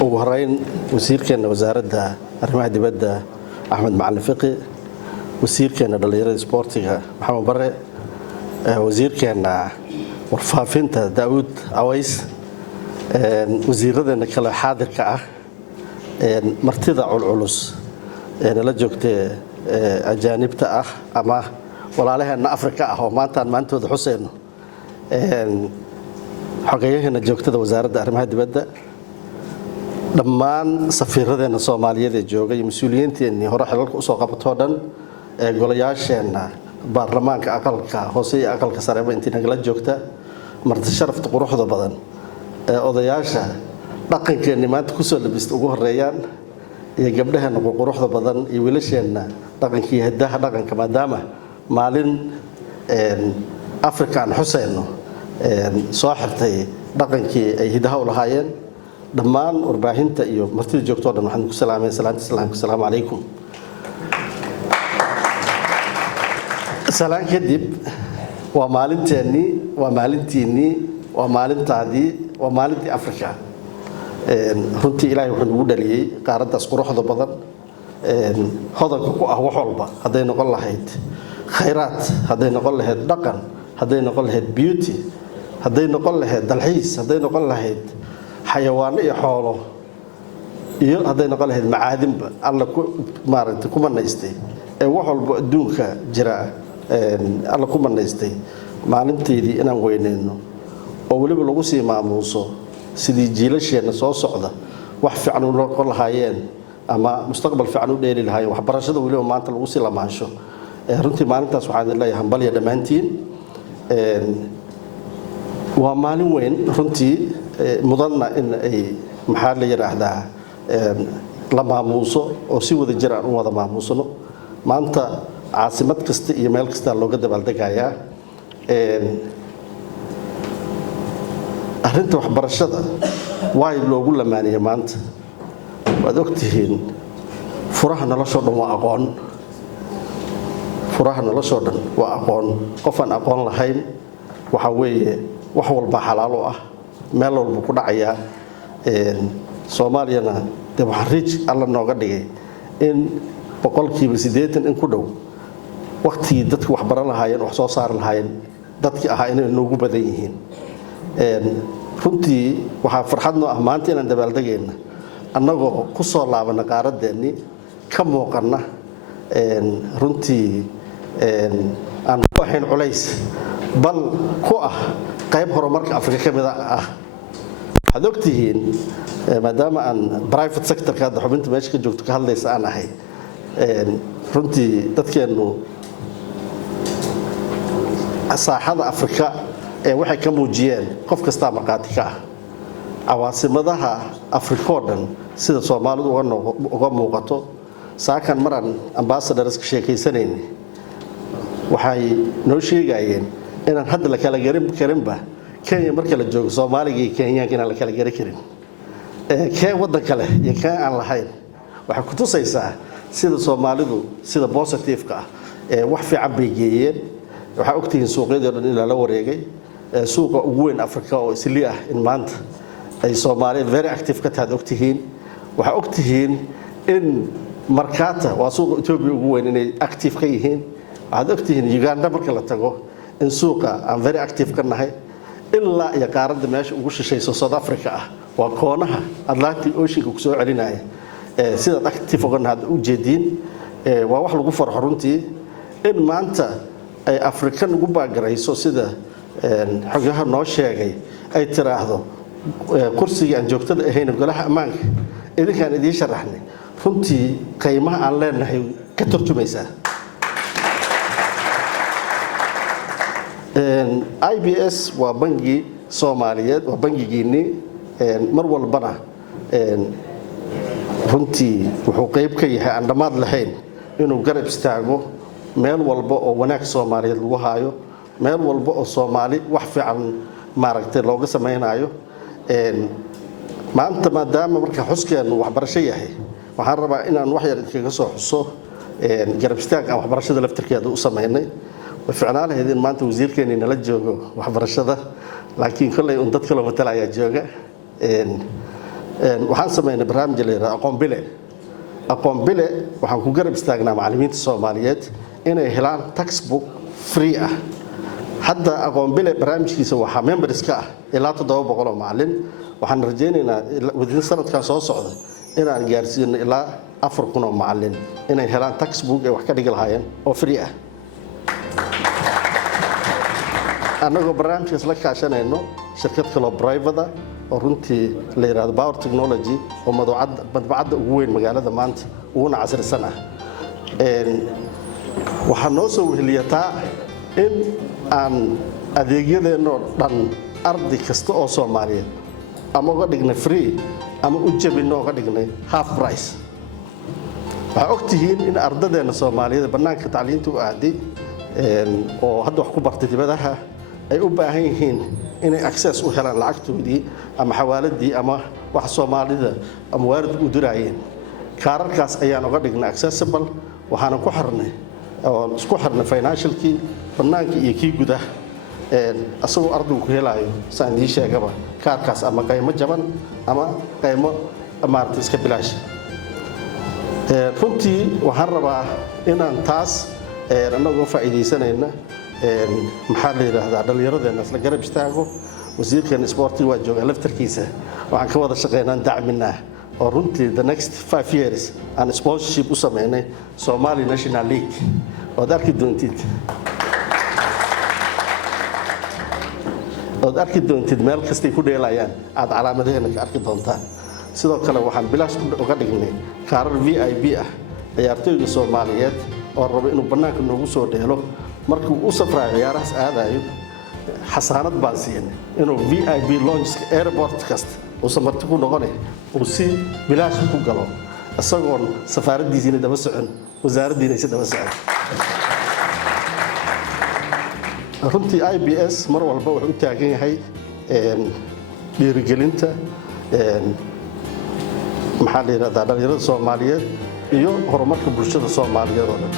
ugu horeyn wasiirkeena wasaaradda arrimaha dibadda Axmed Macalin Fiqi, wasiirkeena dhalinyarada isboortiga Maxamed Bare, wasiirkeena warfaafinta Daawud Aways, wasiiradeena kale xaadirka ah, martida culculus la joogtay ajaanibta ah ama walaalaheena Afrika ah oo maantooda xuseen xogeyaheena joogtada wasaaradda arrimaha dibadda, dhammaan safiiradeena Soomaaliyeed ee joogay mas'uuliyiinteennii hore xilalka u soo qabatoo dhan golayaasheena baarlamaanka aqalka hoose iyo aqalka sare intii nagala joogta, marti sharafta quruxda badan ee odayaasha dhaqankeennii maanta ku soo labista ugu horeeyaan iyo gabdhaheena quruxda badan iyo wiilasheena dhaqankii hiddaha dhaqanka maadaama maalin Afrikaan xuseyno soo xirtay dhaqankii ay hiddaha u lahaayeen. dhammaan warbaahinta iyo martida joogto dhan waxaan ku salaamay salaanta islaamka assalaamu calaykum. salaan kadib waa maalinteennii waa maalintiinnii waa maalintaadii waa maalintii Afrika. runtii ilaahay wuxuu nagu dhaliyay qaaraddaas quruxda badan hodanka ku ah wax walba, hadday noqon lahayd khayraad, hadday noqon lahayd dhaqan, hadday noqon lahayd beauty, hadday noqon lahayd dalxiis, hadday noqon lahayd xayawaano iyo xoolo, iyo hadday noqon lahayd macaadinba alla ku manaystay wax walba adduunka jira alla ku manaystay. maalinteedii inaan weyneyno oo weliba lagu sii maamuuso sidii jiilasheena soo socda wax fiican u noqon lahaayeen ama mustaqbal fiican u dheeli lahaayeen, waxbarashada weliba maanta lagu sii lamaansho. runtii maalintaas waxaan leeyahay hambalyo dhammaantiin. waa maalin weyn runtii mudanna in ay maxaa la yiraahdaa la maamuuso oo si wada jir aan u wada maamuusano. maanta caasimad kasta iyo meel kasta looga dabaaldegayaa arrinta waxbarashada way loogu lamaaniyay. maanta waad ogtihiin furaha nolosha dhan waa aqoon, furaha nolosha dhan waa aqoon. qof aan aqoon lahayn waxa weeye wax walba xalaal u ah, meel walba ku dhacaya. Soomaaliyana de waxa riij alla nooga dhigay in boqolkiiba 80 in ku dhow waqti dadku wax baran lahaayeen wax soo saar lahaayeen dadkii ahaa inay noogu badan yihiin. runtii waxa farxad noo ah maanta inaan dabaaldegayna annagoo ku soo laabana qaaradeennii ka muuqana runtii aan ku ahayn culays bal ku ah qayb horumarka Afrika ka mid ah. waxaad ogtihiin maadaama aan private sector ka xubinta meesha ka joogto ka hadlaysa aan ahay, runtii dadkeenu saaxada Afrika waxay ka muujiyeen qof kasta marqaati ka ah cawaasimadaha Afrika oo dhan sida Soomaalidu uga muuqato. saakan maran ambassadors ka sheekaysanayeen waxay noo sheegayeen inaan hadda la kala garin karinba Kenya marka la joogo Soomaaliga iyo Kenyaanka inaan la kala garin karin kee waddan kale iyo kee aan lahayn. waxay ku tusaysaa sida Soomaalidu sida positive-ka ah wax fiican bay geeyeen. waxaa ogtihiin suuqyada dhan in la wareegay, suuqa ugu weyn Afrika oo isli ah in maanta ay Soomaaliya very active ka tahay. ogtihiin waxaa ogtihiin in markaata waa suuqa Ethiopia ugu weyn inay active ka yihiin. waxaad ogtihiin Uganda marka la tago in suuqa aan very active ka nahay. ilaa iyo qaaradda meesha ugu shishayso South Africa ah waa koonaha Atlantic Ocean ku soo celinaya sida active uga nahay u jeedin. waa wax lagu farxo runtii in maanta ay Afrika ugu baagarayso sida xogaha noo sheegay ay tiraahdo kursiga aan joogtada ahayn golaha ammaanka idinkaan idin sharaxnay. runtii qiimaha aan leenahay ka turjumaysaa. IBS waa bangi Soomaaliyeed, waa bangigiinii mar walbana runtii wuxuu qayb ka yahay aan dhammaad lahayn inuu garab istaago meel walba oo wanaag Soomaaliyeed lagu haayo, meel walba oo Soomaali wax fiican maaragtay looga samaynayo. maanta maadaama marka xuskeenu waxbarasho yahay waxaan rabaa inaan wax yar idinkaga soo xuso garab istaag aan waxbarashada laftirkeeda u sameynay. وفعنا له هذين ما أنتوا وزير كان ينلا جوجو وحبر الشدة لكن كله يندط كله مثل على جوجا waxaan sameynay barnaamij la yiraahdo aqoon bile waxaan ku garab istaagnaa macallimiinta Soomaaliyeed inay helaan textbook free ah hadda aqoon bile barnaamijkiisa waxa members ka ah ilaa 700 oo macallin waxaan rajaynaynaa wadin sanadkan soo socda inaan gaarsiino ilaa 4,000 oo macallin inay helaan textbook ay wax ka dhigi lahaayeen oo free ah anagoo barnaamijkaas la kaashanayno shirkad kale oo private oo runtii la yiraahdo Power Technology oo madbacadda ugu weyn magaalada maanta uuna casrisan ah waxaa noo soo weheliyataa in aan adeegyadeeno dhan arday kasta oo Soomaaliyeed ama uga dhignay free ama u jabino uga dhignay half price waxaa ogtihiin in ardadeena Soomaaliyeed banaanka tacliinta u aaday oo hadda wax ku bartay dibadaha ay u baahan yihiin inay access u helaan lacagtoodii ama xawaaladii ama wax Soomaalida ama waalid u dirayeen kaararkaas ayaan uga dhignay accessible waxaan ku xirnay oo isku xirnay financialkii banaanka iyo kii gudaha asagoo ardaygu ku helayo saandii sheegaba kaarkaas ama qiimo jaban ama qiimo maartay iska bilaash runtii waxaan rabaa inaan taas anagoo faa'iideysanayna maxaa la yiraahdaa dhalinyaradeena isla garab istaago wasiirkan sportiga waa jooga laftarkiisa waxaan ka wada shaqeynaa dacminaa oo runtii the next 5 years aan sponsorship u sameynay Somali National League oo arki doontid meel kasta ku dheelayaan aad calaamadeena ka arki doontaan sidoo kale waxaan bilaash uga dhignay kaarar VIP ah ciyaartooyga Soomaaliyeed oo raba inuu banaanka noogu soo dheelo markuu u safray ciyaarahaas aadayo xasaanad baan siinay inuu VIP lounge airport kasta oo samarti ku noqonay oo si bilaash ku galo asagoo safaaradiisina daba socon wasaaraddiina si daba socon runtii IBS mar walba wuxuu u taagan yahay dhiirigelinta maxaa la yiraahdaa dhalinyarada Soomaaliyeed iyo horumarka bulshada Soomaaliyeed oo dhan